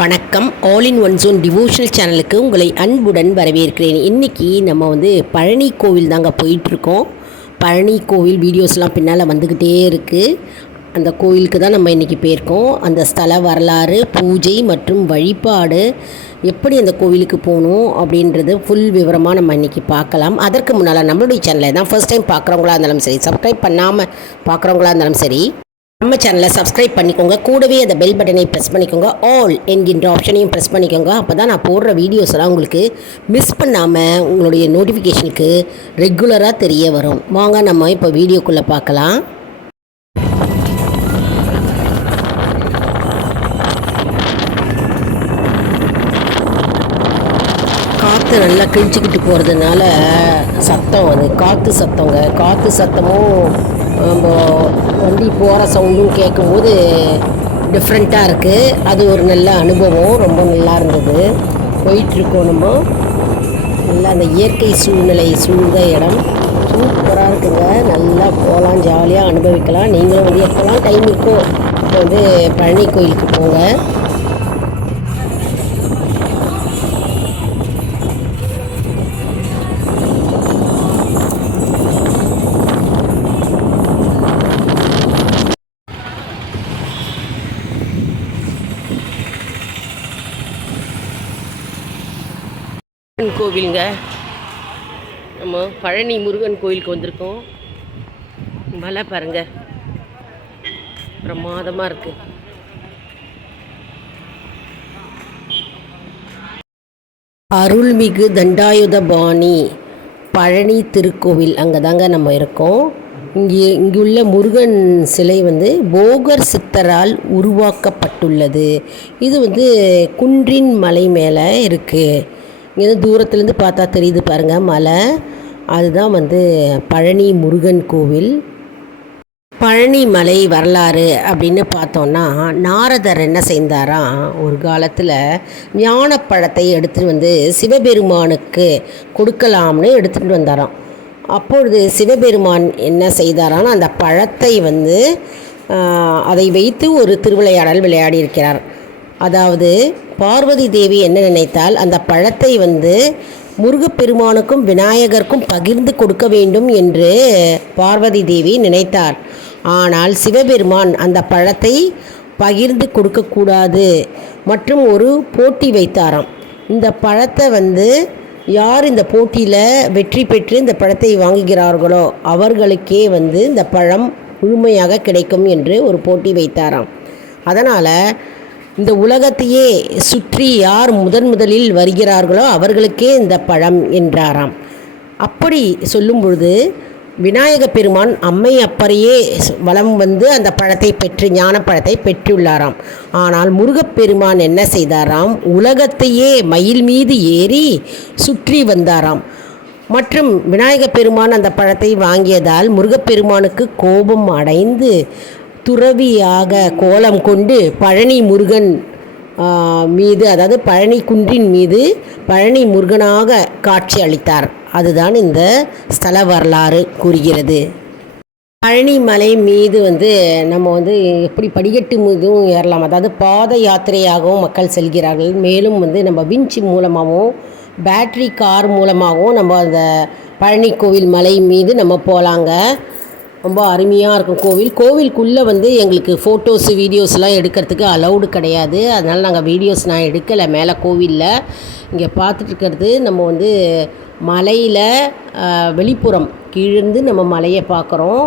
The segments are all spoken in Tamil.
வணக்கம். All in one zone devotional சேனலுக்கு உங்களை அன்புடன் வரவேற்கிறேன். இன்றைக்கி நம்ம பழனி கோவில் தாங்க போயிட்டுருக்கோம். பழனி கோவில் வீடியோஸ்லாம் பின்னால் வந்துக்கிட்டே இருக்குது. அந்த கோவிலுக்கு தான் நம்ம இன்றைக்கி போயிருக்கோம். அந்த ஸ்தல வரலாறு, பூஜை மற்றும் வழிபாடு, எப்படி அந்த கோவிலுக்கு போகணும் அப்படின்றது ஃபுல் விவரமாக நம்ம இன்றைக்கி பார்க்கலாம். அதற்கு முன்னால் நம்மளுடைய சேனலை தான் ஃபர்ஸ்ட் டைம் பார்க்குறவங்களா இருந்தாலும் சரி, சப்ஸ்கிரைப் பண்ணாமல் பார்க்குறவங்களா இருந்தாலும் சரி, நம்ம சேனலை சப்ஸ்கிரைப் பண்ணிக்கோங்க. கூடவே அந்த பெல் பட்டனை ப்ரெஸ் பண்ணிக்கோங்க. ஆல் என்கின்ற ஆப்ஷனையும் ப்ரெஸ் பண்ணிக்கோங்க. அப்போ தான் நான் போடுற வீடியோஸ் எல்லாம் உங்களுக்கு மிஸ் பண்ணாமல் உங்களுடைய நோட்டிஃபிகேஷனுக்கு ரெகுலராக தெரிய வரும். வாங்க நம்ம இப்போ வீடியோக்குள்ளே பார்க்கலாம். காற்று நல்லா கிழிச்சிக்கிட்டு போகிறதுனால சத்தம், அது காற்று சத்தங்க. காற்று சத்தமும் நம்ம வண்டி போகிற சவுண்டும் கேட்கும்போது டிஃப்ரெண்ட்டாக இருக்குது. அது ஒரு நல்ல அனுபவம், ரொம்ப நல்லா இருந்தது. போயிட்டுருக்கோம் நம்ம. நல்லா அந்த இயற்கை சூழ்நிலை சூழ்ந்த இடம் சூப்பராக இருக்குங்க. நல்லா போகலாம், ஜாலியாக அனுபவிக்கலாம். நீங்களும் எப்போல்லாம் டைம் இருக்கோ இப்போ பழனி கோயிலுக்கு போங்க. கோவிலுங்க, நம்ம பழனி முருகன் கோயிலுக்கு வந்திருக்கோம். மலை பாருங்க, பிரமாதமாக இருக்கு. அருள்மிகு தண்டாயுதபாணி பழனி திருக்கோவில், அங்கே தாங்க நம்ம இருக்கோம். இங்குள்ள முருகன் சிலை போகர் சித்தரால் உருவாக்கப்பட்டுள்ளது. இது குன்றின் மலை மேலே இருக்குது. இங்கே தூரத்துலேருந்து பார்த்தா தெரியுது பாருங்கள் மலை. அதுதான் பழனி முருகன் கோவில். பழனி மலை வரலாறு அப்படின்னு பார்த்தோன்னா, நாரதர் என்ன செய்தாராம், ஒரு காலத்தில் ஞானப்பழத்தை எடுத்துகிட்டு சிவபெருமானுக்கு கொடுக்கலாம்னு எடுத்துகிட்டு வந்தாராம். அப்பொழுது சிவபெருமான் என்ன செய்தாரான்னா, அந்த பழத்தை அதை வைத்து ஒரு திருவிளையாடல் விளையாடி இருக்கிறார். அதாவது பார்வதி தேவி என்ன நினைத்தால், அந்த பழத்தை முருகப்பெருமானுக்கும் விநாயகருக்கும் பகிர்ந்து கொடுக்க வேண்டும் என்று பார்வதி தேவி நினைத்தார். ஆனால் சிவபெருமான் அந்த பழத்தை பகிர்ந்து கொடுக்கக்கூடாது மற்றும் ஒரு போட்டி வைத்தாராம். இந்த பழத்தை யார் இந்த போட்டியில் வெற்றி பெற்று இந்த பழத்தை வாங்குகிறார்களோ அவர்களுக்கே இந்த பழம் முழுமையாக கிடைக்கும் என்று ஒரு போட்டி வைத்தாராம். அதனால் இந்த உலகத்தையே சுற்றி யார் முதலில் வருகிறார்களோ அவர்களுக்கே இந்த பழம் என்றாராம். அப்படி சொல்லும் பொழுது விநாயக பெருமான் அம்மை அப்பறையே வலம் அந்த பழத்தை பெற்று ஞானப்பழத்தை பெற்றுள்ளாராம். ஆனால் முருகப்பெருமான் என்ன செய்தாராம், உலகத்தையே மயில் மீது ஏறி சுற்றி வந்தாராம். மற்றும் விநாயக பெருமான் அந்த பழத்தை வாங்கியதால் முருகப்பெருமானுக்கு கோபம் அடைந்து துறவியாக கோலம் கொண்டு பழனி முருகன் மீது, அதாவது பழனி குன்றின் மீது பழனி முருகனாக காட்சி அளித்தார். அதுதான் இந்த ஸ்தல வரலாறு கூறுகிறது. பழனி மலை மீது நம்ம எப்படி படிக்கட்டு மீதும் ஏறலாம், அதாவது பாத யாத்திரையாகவும் மக்கள் செல்கிறார்கள். மேலும் நம்ம விஞ்ச் மூலமாகவும் பேட்ரி கார் மூலமாகவும் நம்ம அந்த பழனி கோவில் மலை மீது நம்ம போகலாங்க. ரொம்ப அருமையாக இருக்கும் கோவிலுக்குள்ளே எங்களுக்கு ஃபோட்டோஸு வீடியோஸ்லாம் எடுக்கிறதுக்கு அலௌடு கிடையாது. அதனால் நாங்கள் வீடியோஸ் நான் எடுக்கலை. மேலே கோவிலில் இங்கே பார்த்துட்ருக்கிறது நம்ம மலையில் வெளிப்புறம் கீழிருந்து நம்ம மலையை பார்க்குறோம்.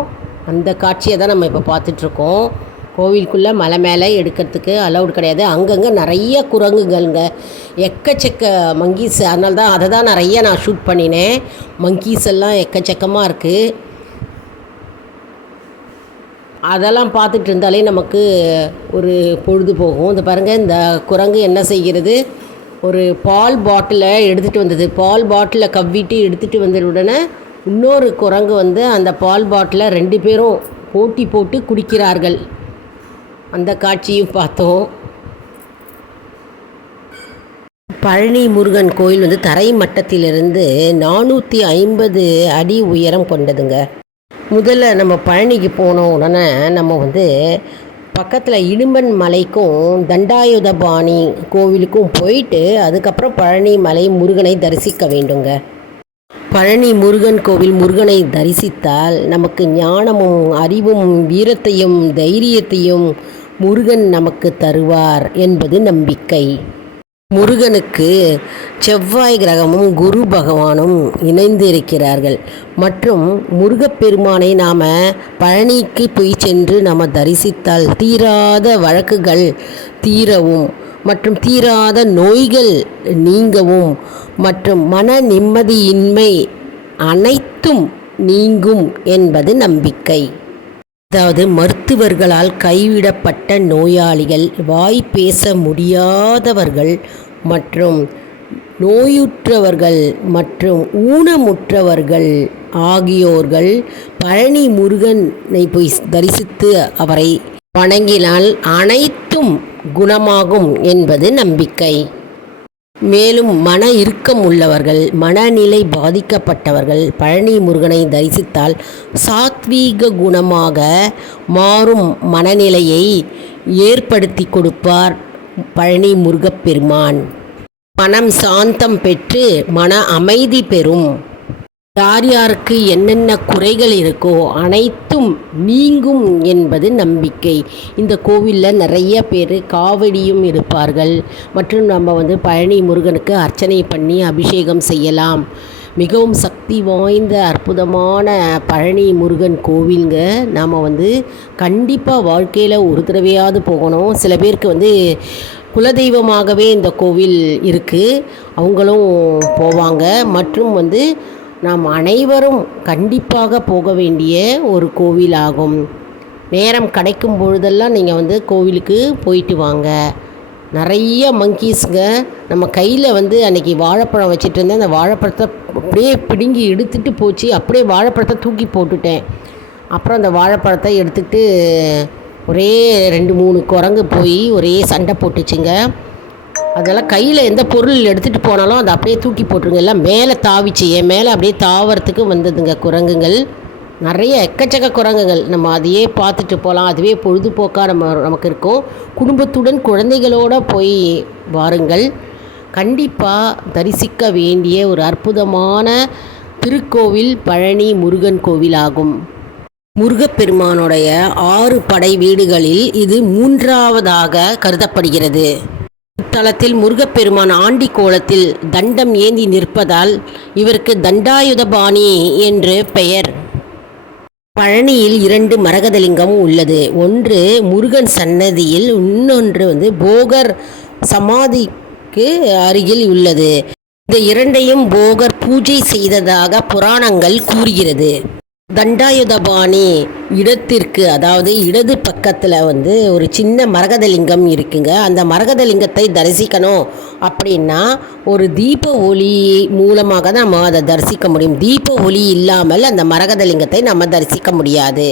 அந்த காட்சியை தான் நம்ம இப்போ பார்த்துட்ருக்கோம். கோவிலுக்குள்ளே மலை மேலே எடுக்கிறதுக்கு அலௌடு கிடையாது. அங்கங்கே நிறைய குரங்குகள்ங்க, எக்கச்சக்க மங்கீஸ். அதனால தான் அதை தான் நிறைய நான் ஷூட் பண்ணினேன். மங்கீஸ் எல்லாம் எக்கச்சக்கமாக இருக்குது. அதெல்லாம் பார்த்துட்டு இருந்தாலே நமக்கு ஒரு பொழுது போகும். இந்த பாருங்கள், இந்த குரங்கு என்ன செய்கிறது, ஒரு பால் பாட்டிலை எடுத்துகிட்டு வந்தது. பால் பாட்டிலை கவ்விட்டு எடுத்துகிட்டு வந்த உடனே இன்னொரு குரங்கு அந்த பால் பாட்டிலை 2 பேரும் போட்டி போட்டு குடிக்கிறார்கள். அந்த காட்சியும் பார்த்தோம். பழனி முருகன் கோயில் தரை மட்டத்திலிருந்து 450 அடி உயரம் கொண்டதுங்க. முதல்ல நம்ம பழனிக்கு போன உடனே நம்ம பக்கத்தில் இடும்பன் மலைக்கும் தண்டாயுதபாணி கோவிலுக்கும் போயிட்டு அதுக்கப்புறம் பழனி மலை முருகனை தரிசிக்க வேண்டுங்க. பழனி முருகன் கோவில் முருகனை தரிசித்தால் நமக்கு ஞானமும் அறிவும் வீரத்தையும் தைரியத்தையும் முருகன் நமக்கு தருவார் என்பது நம்பிக்கை. முருகனுக்கு செவ்வாய் கிரகமும் குரு பகவானும் இணைந்து இருக்கிறார்கள். மற்றும் முருகப்பெருமானை நாம் பழனிக்கு போய் சென்று நாம் தரிசித்தால் தீராத வழக்குகள் தீரவும் மற்றும் தீராத நோய்கள் நீங்கவும் மற்றும் மன நிம்மதியின்மை அனைத்தும் நீங்கும் என்பது நம்பிக்கை. அதாவது மருத்துவர்களால் கைவிடப்பட்ட நோயாளிகள், வாய் பேச முடியாதவர்கள் மற்றும் நோயுற்றவர்கள் மற்றும் ஊனமுற்றவர்கள் ஆகியோர்கள் பழனி முருகனை போய் தரிசித்து அவரை வணங்கினால் அனைத்தும் குணமாகும் என்பது நம்பிக்கை. மேலும் மன இறுக்கம் உள்ளவர்கள், மனநிலை பாதிக்கப்பட்டவர்கள் பழனி முருகனை தரிசித்தால் சாத்வீக குணமாக மாறும் மனநிலையை ஏற்படுத்தி கொடுப்பார் பழனி முருகப்பெருமான். மனம் சாந்தம் பெற்று மன அமைதி பெறும். யார் யாருக்கு என்னென்ன குறைகள் இருக்கோ அனைத்தும் நீங்கும் என்பது நம்பிக்கை. இந்த கோவிலில் நிறைய பேர் காவடியும் இருப்பார்கள். மற்றும் நம்ம பழனி முருகனுக்கு அர்ச்சனை பண்ணி அபிஷேகம் செய்யலாம். மிகவும் சக்தி வாய்ந்த அற்புதமான பழனி முருகன் கோவிலுங்க. நாம் கண்டிப்பாக வாழ்க்கையில் ஒரு தடவையாவது போகணும். சில பேருக்கு குலதெய்வமாகவே இந்த கோவில் இருக்குது, அவங்களும் போவாங்க. மற்றும் நாம் அனைவரும் கண்டிப்பாக போக வேண்டிய ஒரு கோவிலாகும். நேரம் கிடைக்கும் பொழுதெல்லாம் நீங்கள் கோவிலுக்கு போயிட்டு வாங்க. நிறைய மங்கீஸுங்க நம்ம கையில் அன்றைக்கி வாழைப்பழம் வச்சுட்டு இருந்தேன். அந்த வாழைப்பழத்தை அப்படியே பிடுங்கி எடுத்துகிட்டு போச்சு. அப்படியே வாழைப்பழத்தை தூக்கி போட்டுட்டேன். அப்புறம் அந்த வாழைப்பழத்தை எடுத்துகிட்டு ஒரே 2-3 குரங்கு போய் ஒரே சண்டை போட்டுச்சுங்க. அதெல்லாம் கையில் எந்த பொருள் எடுத்துகிட்டு போனாலும் அதை அப்படியே தூக்கி போட்டுருங்க. எல்லாம் மேலே தாவிச்சு என் மேலே அப்படியே தாவறதுக்கு வந்ததுங்க குரங்குகள். நிறைய எக்கச்சக்க குரங்குகள். நம்ம அதையே பார்த்துட்டு போகலாம். அதுவே பொழுதுபோக்காக நமக்கு இருக்கும். குடும்பத்துடன் குழந்தைகளோடு போய் வாருங்கள். கண்டிப்பாக தரிசிக்க வேண்டிய ஒரு அற்புதமான திருக்கோவில் பழனி முருகன் கோவில் ஆகும். முருகப்பெருமானுடைய 6 படை வீடுகளில் இது 3ஆவதாக கருதப்படுகிறது. இத்தலத்தில் முருகப்பெருமான் ஆண்டி கோலத்தில் தண்டம் ஏந்தி நிற்பதால் இவருக்கு தண்டாயுதபாணி என்று பெயர். பழனியில் 2 மரகதலிங்கம் உள்ளது. ஒன்று முருகன் சன்னதியில், இன்னொன்று போகர் சமாதிக்கு அருகில் உள்ளது. இந்த 2ஐயும் போகர் பூஜை செய்ததாக புராணங்கள் கூறுகிறது. தண்டாயுதபாணி இடத்திற்கு, அதாவது இடது பக்கத்தில் ஒரு சின்ன மரகதலிங்கம் இருக்குங்க. அந்த மரகதலிங்கத்தை தரிசிக்கணும் அப்படின்னா ஒரு தீப ஒளி மூலமாக தான் நம்ம அதை தரிசிக்க முடியும். தீப ஒளி இல்லாமல் அந்த மரகதலிங்கத்தை நம்ம தரிசிக்க முடியாது.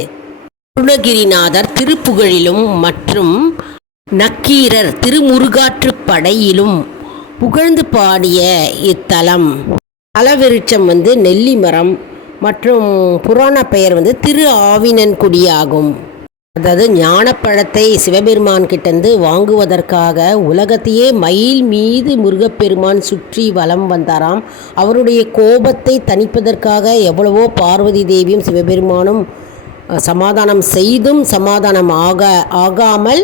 அருணகிரிநாதர் திருப்புகழிலும் மற்றும் நக்கீரர் திருமுருகாற்றுப்படையிலும் புகழ்ந்து பாடிய இத்தலம். தலவிருட்சம் நெல்லி மரம் மற்றும் புராண பெயர் திரு ஆவினன்குடி ஆகும். அதாவது ஞானப்பழத்தை சிவபெருமான் கிட்டேருந்து வாங்குவதற்காக உலகத்தையே மயில் மீது முருகப்பெருமான் சுற்றி வலம் வந்தாராம். அவருடைய கோபத்தை தணிப்பதற்காக எவ்வளவோ பார்வதி தேவியும் சிவபெருமானும் சமாதானம் செய்தும் சமாதானம் ஆகாமல்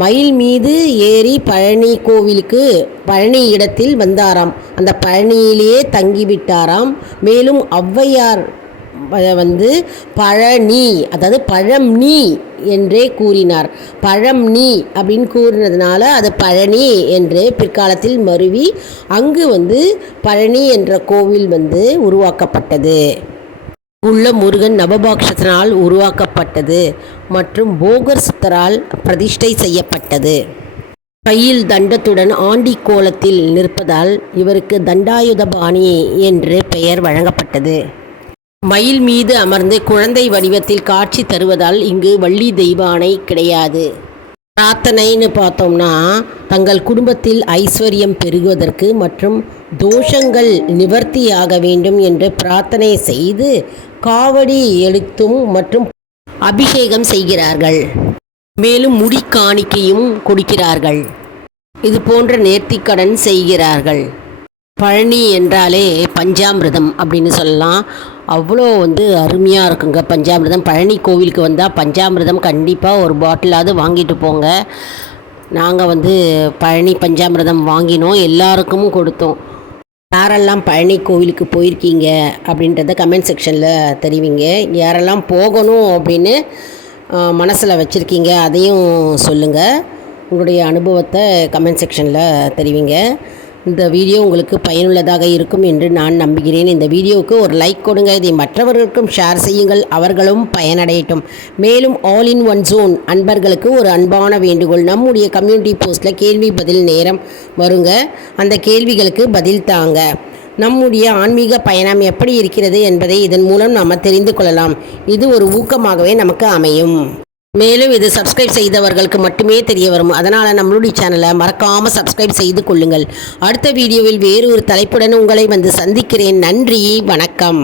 மயில் மீது ஏறி பழனி கோவிலுக்கு பழனி இடத்தில் வந்தாராம். அந்த பழனியிலேயே தங்கிவிட்டாராம். மேலும் ஔவையார் பழனி, அதாவது பழம் நீ என்றே கூறினார். பழம் நீ அப்படின்னு கூறினதுனால அது பழனி என்று பிற்காலத்தில் மருவி அங்கு பழனி என்ற கோவில் உருவாக்கப்பட்டது. உள்ள முருகன் நவபாக்ஷத்தினால் உருவாக்கப்பட்டது மற்றும் போகர் சித்தரால் பிரதிஷ்டை செய்யப்பட்டது. கையில் தண்டத்துடன் ஆண்டி கோலத்தில் நிற்பதால் இவருக்கு தண்டாயுதபாணி என்று பெயர் வழங்கப்பட்டது. மயில் மீது அமர்ந்து குழந்தை வடிவத்தில் காட்சி தருவதால் இங்கு வள்ளி தெய்வானை கிடையாது. பிரார்த்தனைன்னு பார்த்தோம்னா தங்கள் குடும்பத்தில் ஐஸ்வர்யம் பெருகுவதற்கு மற்றும் தோஷங்கள் நிவர்த்தியாக வேண்டும் என்று பிரார்த்தனை செய்து காவடி எழுத்தும் மற்றும் அபிஷேகம் செய்கிறார்கள். மேலும் முடி காணிக்கையும் கொடுக்கிறார்கள். இது போன்ற நேர்த்திக்கடன் செய்கிறார்கள். பழனி என்றாலே பஞ்சாமிர்தம் அப்படின்னு சொல்லலாம். அவ்வளோ அருமையாக இருக்குங்க பஞ்சாமிர்தம். பழனி கோவிலுக்கு வந்தால் பஞ்சாமிர்தம் கண்டிப்பாக ஒரு பாட்டிலாவது வாங்கிட்டு போங்க. நாங்கள் பழனி பஞ்சாமிர்தம் வாங்கினோம், எல்லாருக்கும் கொடுத்தோம். யாரெல்லாம் பழனி கோவிலுக்கு போயிருக்கீங்க அப்படின்றத கமெண்ட் செக்ஷனில் தெரிவிங்க. யாரெல்லாம் போகணும் அப்படின்னு மனசில் வச்சுருக்கீங்க அதையும் சொல்லுங்கள். உங்களுடைய அனுபவத்தை கமெண்ட் செக்ஷனில் தெரிவிங்க. இந்த வீடியோ உங்களுக்கு பயனுள்ளதாக இருக்கும் என்று நான் நம்புகிறேன். இந்த வீடியோவுக்கு ஒரு லைக் கொடுங்க. இதை மற்றவர்களுக்கும் ஷேர் செய்யுங்கள், அவர்களும் பயனடையட்டும். மேலும் ஆல் இன் ஒன் ஜோன் அன்பர்களுக்கு ஒரு அன்பான வேண்டுகோள். நம்முடைய கம்யூனிட்டி போஸ்ட்டில் கேள்வி பதில் நேரம் வருங்க. அந்த கேள்விகளுக்கு பதில் தாங்க. நம்முடைய ஆன்மீக பயணம் எப்படி இருக்கிறது என்பதை இதன் மூலம் நாம் தெரிந்து கொள்ளலாம். இது ஒரு ஊக்கமாகவே நமக்கு அமையும். மேலும் இது சப்ஸ்கிரைப் செய்தவர்களுக்கு மட்டுமே தெரிய வரும். அதனால் நம்மளுடைய சேனலை மறக்காமல் சப்ஸ்கிரைப் செய்து கொள்ளுங்கள். அடுத்த வீடியோவில் வேறு ஒரு தலைப்புடன் உங்களை சந்திக்கிறேன். நன்றி, வணக்கம்.